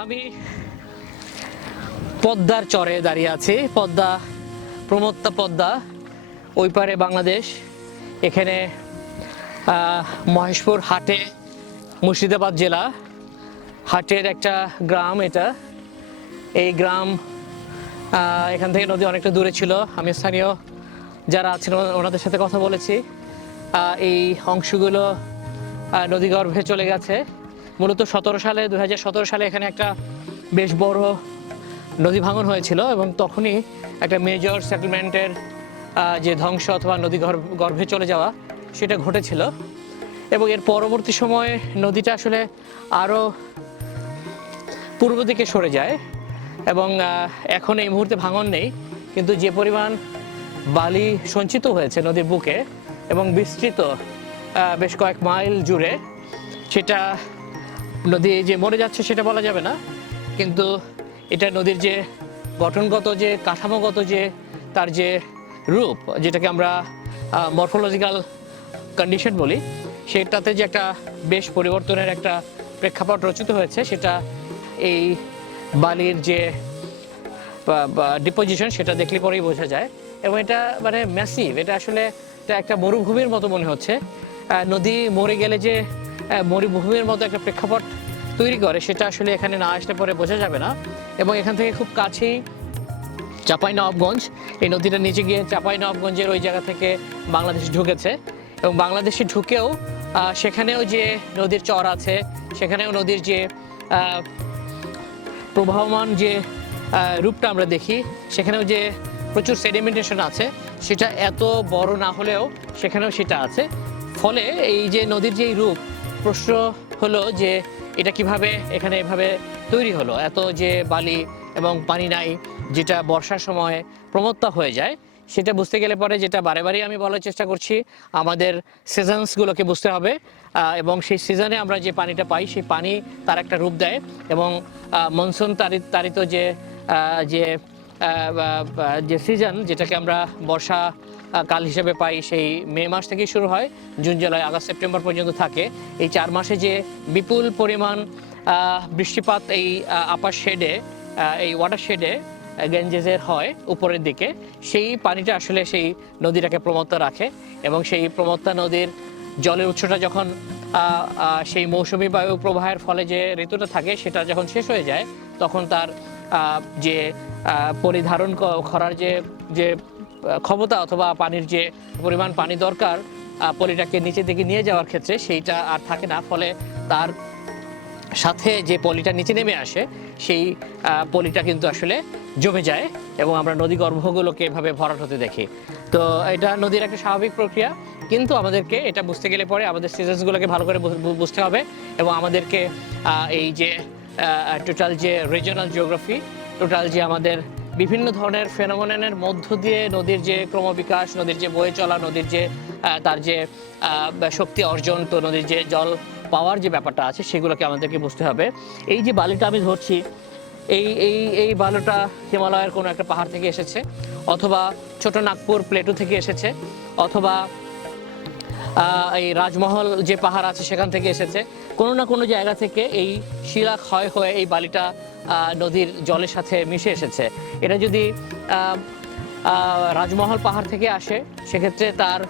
আমি পদ্মার চরে দাঁড়িয়ে আছি। পদ্মা, প্রমত্তা পদ্মা, ওই পারে বাংলাদেশ। এখানে মহেশপুর হাটে, মুর্শিদাবাদ জেলা হাটের একটা গ্রাম এটা। এই গ্রাম এখান থেকে নদী অনেকটা দূরে ছিল। আমি স্থানীয় যারা আছেন ওনাদের সাথে কথা বলেছি। এই অংশগুলো নদীগর্ভে চলে গেছে। মূলত 2017 সালে এখানে একটা বেশ বড় নদী ভাঙন হয়েছিল এবং তখনই একটা মেজর সেটেলমেন্টের যে ধ্বংস অথবা নদী গর্ভে চলে যাওয়া সেটা ঘটেছিল। এবং এর পরবর্তী সময়ে নদীটা আসলে আরও পূর্ব দিকে সরে যায় এবং এখন এই মুহূর্তে ভাঙন নেই, কিন্তু যে পরিমাণ বালি সঞ্চিত হয়েছে নদীর বুকে এবং বিস্তৃত বেশ কয়েক মাইল জুড়ে, সেটা নদী যে মরে যাচ্ছে সেটা বলা যাবে না, কিন্তু এটা নদীর যে গঠনগত, যে কাঠামোগত, যে তার যে রূপ, যেটাকে আমরা মরফোলজিক্যাল কন্ডিশন বলি, সেটাতে যে একটা বেশ পরিবর্তনের একটা প্রেক্ষাপট রচিত হয়েছে, সেটা এই বালির যে ডিপোজিশন সেটা দেখলে পরেই বোঝা যায়। এবং এটা মানে ম্যাসিভ, এটা আসলে এটা একটা মরুভূমির মতো মনে হচ্ছে। নদী মরে গেলে যে মরুভূমির মতো একটা প্রেক্ষাপট তৈরি করে, সেটা আসলে এখানে না আসলে পরে বোঝা যাবে না। এবং এখান থেকে খুব কাছেই চাঁপাইনবাবগঞ্জ, এই নদীটা নিচে গিয়ে চাঁপাইনবাবগঞ্জের ওই জায়গা থেকে বাংলাদেশ ঢুকেছে। এবং বাংলাদেশে ঢুকেও সেখানেও যে নদীর চর আছে, সেখানেও নদীর যে প্রবাহমান যে রূপটা আমরা দেখি, সেখানেও যে প্রচুর সেডিমেন্টেশন আছে, সেটা এত বড় না হলেও সেখানেও সেটা আছে। ফলে এই যে নদীর যে রূপ, প্রশ্ন হলো যে এটা কিভাবে এখানে এভাবে তৈরি হলো, এত যে বালি এবং পানি নাই, যেটা বর্ষার সময় প্রমত্তা হয়ে যায়। সেটা বুঝতে গেলে পরে, যেটা বারে বারেই আমি বলার চেষ্টা করছি, আমাদের সিজনসগুলোকে বুঝতে হবে এবং সেই সিজনে আমরা যে পানিটা পাই, সেই পানি তার একটা রূপ দেয়। এবং মনসুন তারিত যে যে যে সিজন, যেটাকে আমরা বর্ষা কাল হিসেবে পাই, সেই মে মাস থেকেই শুরু হয়, জুন জুলাই আগস্ট সেপ্টেম্বর পর্যন্ত থাকে। এই 4 মাসে যে বিপুল পরিমাণ বৃষ্টিপাত এই আপার শেডে, এই ওয়াটার শেডে গেঞ্জেসের হয় উপরের দিকে, সেই পানিটা আসলে সেই নদীটাকে প্রমত্ত রাখে। এবং সেই প্রমত্তা নদীর জলের উৎসটা যখন সেই মৌসুমি বায়ু প্রবাহের ফলে যে ঋতুটা থাকে, সেটা যখন শেষ হয়ে যায়, তখন তার যে পরিধারণ করার যে ক্ষমতা অথবা পানির যে পরিমাণ পানি দরকার পলিটাকে নিচের দিকে নিয়ে যাওয়ার ক্ষেত্রে, সেইটা আর থাকে না। ফলে তার সাথে যে পলিটা নিচে নেমে আসে, সেই পলিটা কিন্তু আসলে জমে যায় এবং আমরা নদী গর্ভগুলোকে এভাবে ভরাট হতে দেখি। তো এটা নদীর একটা স্বাভাবিক প্রক্রিয়া, কিন্তু আমাদেরকে এটা বুঝতে গেলে পরে আমাদের সিজনসগুলোকে ভালো করে বুঝতে হবে এবং আমাদেরকে এই যে টোটাল যে রিজিওনাল জিওগ্রাফি, টোটাল যে আমাদের বিভিন্ন ধরনের ফেনোমেননের মধ্য দিয়ে নদীর যে ক্রমবিকাশ, নদীর যে বয়ে চলা, নদীর যে তার যে শক্তি অর্জন, তো নদীর যে জল পাওয়ার যে ব্যাপারটা আছে, সেগুলোকে আমাদেরকে বুঝতে হবে। এই যে বালিটা আমি ধরছি, এই বালুটা হিমালয়ের কোনো একটা পাহাড় থেকে এসেছে, অথবা ছোট নাগপুর প্লেটু থেকে এসেছে, অথবা এই রাজমহল যে পাহাড় আছে সেখান থেকে এসেছে। কোনো না কোনো জায়গা থেকে এই শিলা ক্ষয় হয়ে এই বালিটা নদীর জলের সাথে মিশে এসেছে। এটা যদি রাজমহল পাহাড় থেকে আসে, সেক্ষেত্রে তার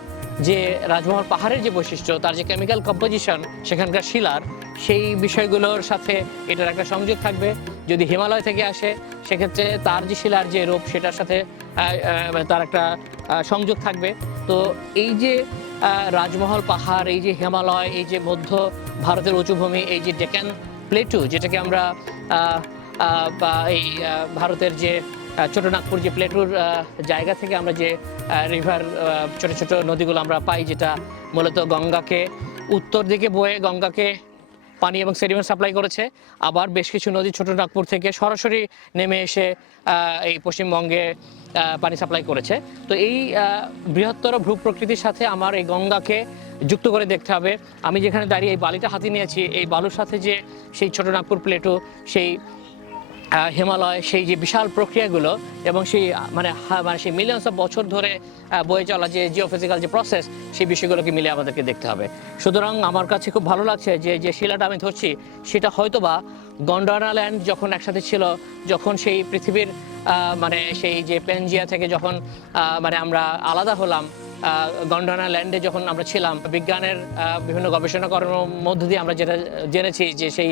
যে রাজমহল পাহাড়ের যে বৈশিষ্ট্য, তার যে কেমিক্যাল কম্পোজিশন সেখানকার শিলার, সেই বিষয়গুলোর সাথে এটার একটা সংযোগ থাকবে। যদি হিমালয় থেকে আসে, সেক্ষেত্রে তার যে শিলার যে রূপ, সেটার সাথে তার একটা সংযোগ থাকবে। তো এই যে রাজমহল পাহাড়, এই যে হিমালয়, এই যে মধ্য ভারতের উঁচুভূমি, এই যে ডেকান প্লেটু, যেটাকে আমরা এই ভারতের যে ছোট নাগপুর যে প্লেটুর জায়গা থেকে আমরা যে রিভার, ছোট ছোট নদীগুলো আমরা পাই, যেটা মূলত গঙ্গাকে উত্তর দিকে বয়ে গঙ্গাকে পানি এবং সেডিমেন্ট সাপ্লাই করেছে। আবার বেশ কিছু নদী ছোট নাগপুর থেকে সরাসরি নেমে এসে এই পশ্চিমবঙ্গে পানি সাপ্লাই করেছে। তো এই বৃহত্তর ভূ প্রকৃতির সাথে আমার এই গঙ্গাকে যুক্ত করে দেখতে হবে। আমি যেখানে দাঁড়িয়ে এই বালিটা হাতে নিয়েছি, এই বালুর সাথে যে সেই ছোট নাগপুর প্লেটু, সেই হিমালয়, সেই যে বিশাল প্রক্রিয়াগুলো এবং সেই মানে সেই মিলিয়ন্স অফ বছর ধরে বয়ে চলা যে জিওফিজিক্যাল যে প্রসেস, সেই বিষয়গুলোকে মিলে আমাদেরকে দেখতে হবে। সুতরাং আমার কাছে খুব ভালো লাগছে যে শিলাটা আমি ধরছি, সেটা হয়তোবা গন্ডোয়ানা ল্যান্ড যখন একসাথে ছিল, যখন সেই পৃথিবীর মানে সেই যে প্যানজিয়া থেকে যখন মানে আমরা আলাদা হলাম, গন্ডোয়ানা ল্যান্ডে যখন আমরা ছিলাম, বিজ্ঞানের বিভিন্ন গবেষণা করার মধ্য দিয়ে আমরা যেটা জেনেছি যে সেই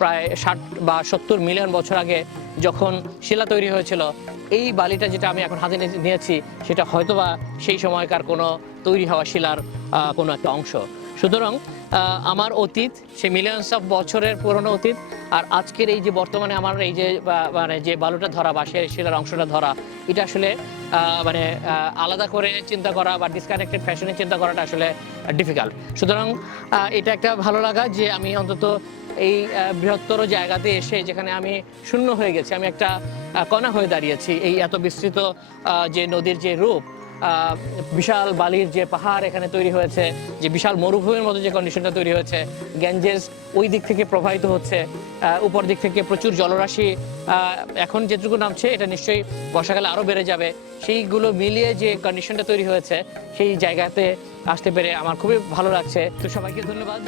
প্রায় 60 বা 70 মিলিয়ন বছর আগে যখন শিলা তৈরি হয়েছিল, এই বালিটা যেটা আমি এখন হাতে নিয়েছি সেটা হয়তোবা সেই সময়কার কোনো তৈরি হওয়া শিলার কোনো একটা অংশ। সুতরাং আমার অতীত সে মিলিয়নস অফ বছরের পুরনো অতীত, আর আজকের এই যে বর্তমানে আমার এই যে মানে যে বালুটা ধরা বা সে শিলার অংশটা ধরা, এটা আসলে মানে আলাদা করে চিন্তা করা বা ডিসকানেক্টেড ফ্যাশনে চিন্তা করাটা আসলে ডিফিকাল্ট। সুতরাং এটা একটা ভালো লাগা যে আমি অন্তত এই বৃহত্তর জায়গাতে এসে, যেখানে আমি শূন্য হয়ে গেছি, আমি একটা কণা হয়ে দাঁড়িয়েছি। এই এত বিস্তৃত যে নদীর যে রূপ, বিশাল বালির যে পাহাড় এখানে তৈরি হয়েছে, যে বিশাল মরুভূমির মতো যে কন্ডিশনটা তৈরি হয়েছে, গ্যাঞ্জেস ওই দিক থেকে প্রবাহিত হচ্ছে, উপর দিক থেকে প্রচুর জলরাশি এখন যেটুকু নামছে, এটা নিশ্চয়ই বর্ষাকালে আরও বেড়ে যাবে। সেইগুলো মিলিয়ে যে কন্ডিশনটা তৈরি হয়েছে, সেই জায়গাতে আসতে পেরে আমার খুবই ভালো লাগছে। তো সবাইকে ধন্যবাদ।